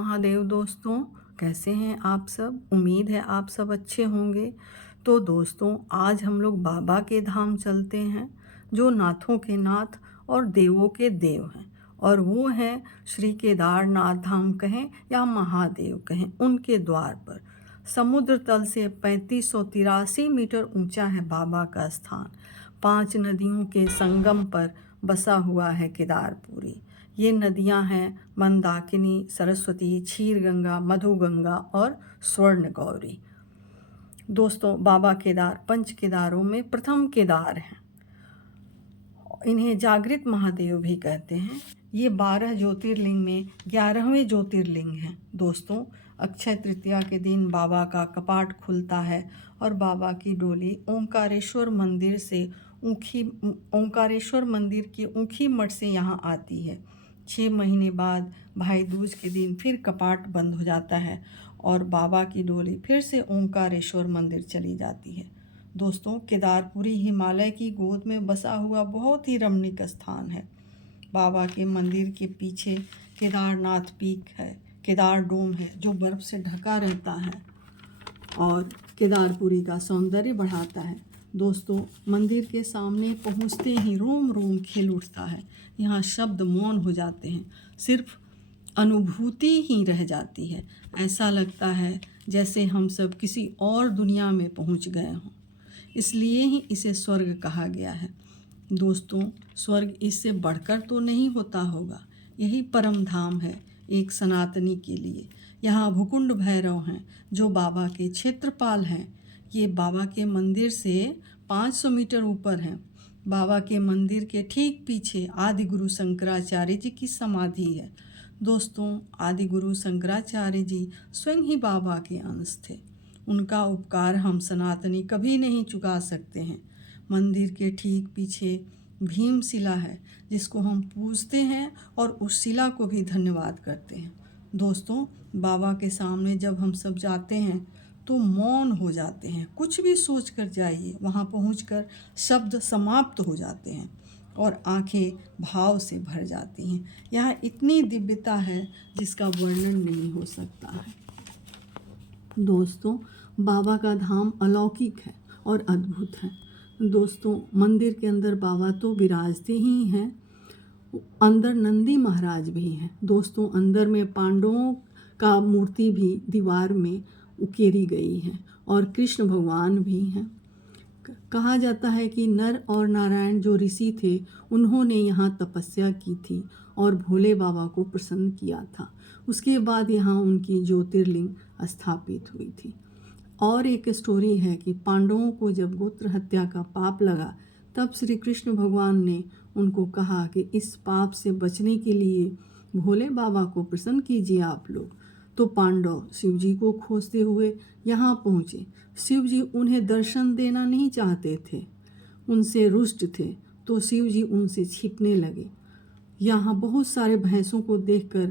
महादेव दोस्तों, कैसे हैं आप सब? उम्मीद है आप सब अच्छे होंगे। तो दोस्तों, आज हम लोग बाबा के धाम चलते हैं, जो नाथों के नाथ और देवों के देव हैं। और वो हैं श्री केदारनाथ धाम कहें या महादेव कहें, उनके द्वार पर समुद्र तल से 3583 मीटर ऊंचा है बाबा का स्थान। 5 नदियों के संगम पर बसा हुआ है केदारपुरी। ये नदियां हैं मंदाकिनी, सरस्वती, क्षीरगंगा, मधुगंगा और स्वर्ण गौरी। दोस्तों, बाबा केदार पंच केदारों में प्रथम केदार हैं। इन्हें जागृत महादेव भी कहते हैं। ये 12 ज्योतिर्लिंग में 11वें ज्योतिर्लिंग हैं। दोस्तों, अक्षय तृतीया के दिन बाबा का कपाट खुलता है और बाबा की डोली ओंकारेश्वर मंदिर से ओंकारेश्वर मंदिर के ऊखी मठ से यहाँ आती है। 6 महीने बाद भाई दूज के दिन फिर कपाट बंद हो जाता है और बाबा की डोली फिर से ओंकारेश्वर मंदिर चली जाती है। दोस्तों, केदारपुरी हिमालय की गोद में बसा हुआ बहुत ही रमणीक स्थान है। बाबा के मंदिर के पीछे केदारनाथ पीक है, केदार डोम है जो बर्फ़ से ढका रहता है और केदारपुरी का सौंदर्य बढ़ाता है। दोस्तों, मंदिर के सामने पहुंचते ही रोम रोम खिल उठता है। यहाँ शब्द मौन हो जाते हैं, सिर्फ अनुभूति ही रह जाती है। ऐसा लगता है जैसे हम सब किसी और दुनिया में पहुंच गए हों। इसलिए ही इसे स्वर्ग कहा गया है। दोस्तों, स्वर्ग इससे बढ़कर तो नहीं होता होगा। यही परम धाम है एक सनातनी के लिए। यहाँ भुकुंड भैरव हैं जो बाबा के क्षेत्रपाल हैं। ये बाबा के मंदिर से 500 मीटर ऊपर हैं। बाबा के मंदिर के ठीक पीछे आदि गुरु शंकराचार्य जी की समाधि है। दोस्तों, आदि गुरु शंकराचार्य जी स्वयं ही बाबा के अंश थे। उनका उपकार हम सनातनी कभी नहीं चुका सकते हैं। मंदिर के ठीक पीछे भीम शिला है जिसको हम पूजते हैं और उस शिला को भी धन्यवाद करते हैं। दोस्तों, बाबा के सामने जब हम सब जाते हैं तो मौन हो जाते हैं। कुछ भी सोच कर जाइए, वहाँ पहुँचकर शब्द समाप्त हो जाते हैं और आंखें भाव से भर जाती हैं। यहाँ इतनी दिव्यता है जिसका वर्णन नहीं हो सकता है। दोस्तों, बाबा का धाम अलौकिक है और अद्भुत है। दोस्तों, मंदिर के अंदर बाबा तो विराजते ही हैं, अंदर नंदी महाराज भी हैं। दोस्तों, अंदर में पांडवों का मूर्ति भी दीवार में उकेरी गई है और कृष्ण भगवान भी हैं। कहा जाता है कि नर और नारायण जो ऋषि थे उन्होंने यहाँ तपस्या की थी और भोले बाबा को प्रसन्न किया था। उसके बाद यहाँ उनकी ज्योतिर्लिंग स्थापित हुई थी। और एक स्टोरी है कि पांडवों को जब गोत्र हत्या का पाप लगा तब श्री कृष्ण भगवान ने उनको कहा कि इस पाप से बचने के लिए भोले बाबा को प्रसन्न कीजिए आप लोग। तो पांडव शिव जी को खोजते हुए यहाँ पहुँचे। शिव जी उन्हें दर्शन देना नहीं चाहते थे, उनसे रुष्ट थे, तो शिव जी उनसे छिपने लगे। यहाँ बहुत सारे भैंसों को देखकर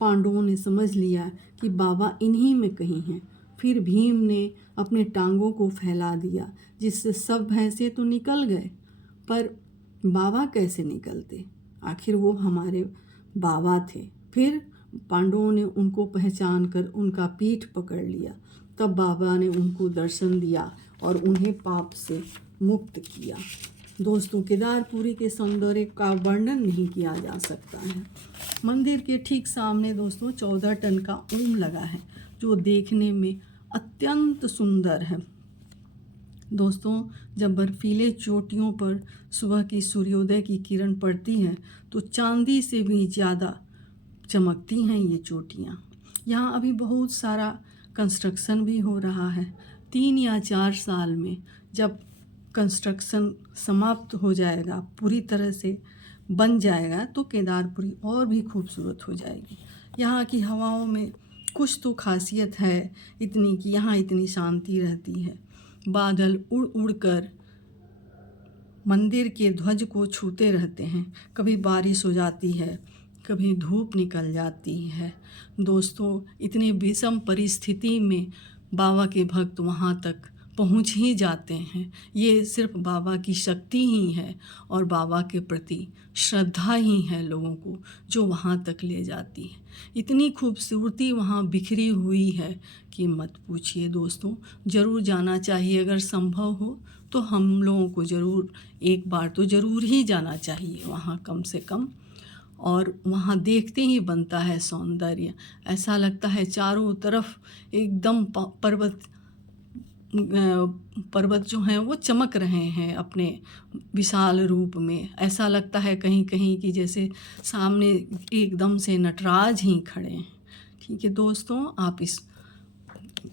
पांडवों ने समझ लिया कि बाबा इन्हीं में कहीं हैं। फिर भीम ने अपने टांगों को फैला दिया जिससे सब भैंसे तो निकल गए, पर बाबा कैसे निकलते? आखिर वो हमारे बाबा थे। फिर पांडवों ने उनको पहचान कर उनका पीठ पकड़ लिया। तब बाबा ने उनको दर्शन दिया और उन्हें पाप से मुक्त किया। दोस्तों, केदारपुरी के सौंदर्य का वर्णन नहीं किया जा सकता है। मंदिर के ठीक सामने दोस्तों 14 टन का ओम लगा है जो देखने में अत्यंत सुंदर है। दोस्तों, जब बर्फीले चोटियों पर सुबह की सूर्योदय की किरण पड़ती है तो चांदी से भी ज़्यादा चमकती हैं ये चोटियाँ। यहाँ अभी बहुत सारा कंस्ट्रक्शन भी हो रहा है। 3 या 4 साल में जब कंस्ट्रक्शन समाप्त हो जाएगा, पूरी तरह से बन जाएगा, तो केदारपुरी और भी खूबसूरत हो जाएगी। यहाँ की हवाओं में कुछ तो खासियत है इतनी कि यहाँ इतनी शांति रहती है। बादल उड़ उड़ कर मंदिर के ध्वज को छूते रहते हैं। कभी बारिश हो जाती है, कभी धूप निकल जाती है। दोस्तों, इतनी विषम परिस्थिति में बाबा के भक्त वहाँ तक पहुंच ही जाते हैं। ये सिर्फ बाबा की शक्ति ही है और बाबा के प्रति श्रद्धा ही है लोगों को जो वहाँ तक ले जाती है। इतनी खूबसूरती वहाँ बिखरी हुई है कि मत पूछिए दोस्तों। ज़रूर जाना चाहिए, अगर संभव हो तो हम लोगों को ज़रूर एक बार तो ज़रूर ही जाना चाहिए वहाँ कम से कम। और वहाँ देखते ही बनता है सौंदर्य, ऐसा लगता है चारों तरफ एकदम पर्वत जो हैं वो चमक रहे हैं अपने विशाल रूप में। ऐसा लगता है कहीं कहीं कि जैसे सामने एकदम से नटराज ही खड़े हैं। ठीक है दोस्तों, आप इस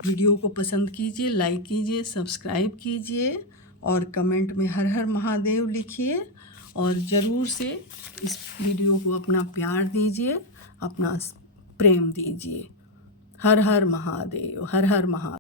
वीडियो को पसंद कीजिए, लाइक कीजिए, सब्सक्राइब कीजिए और कमेंट में हर हर महादेव लिखिए। और ज़रूर से इस वीडियो को अपना प्यार दीजिए, अपना प्रेम दीजिए। हर हर महादेव, हर हर महादेव।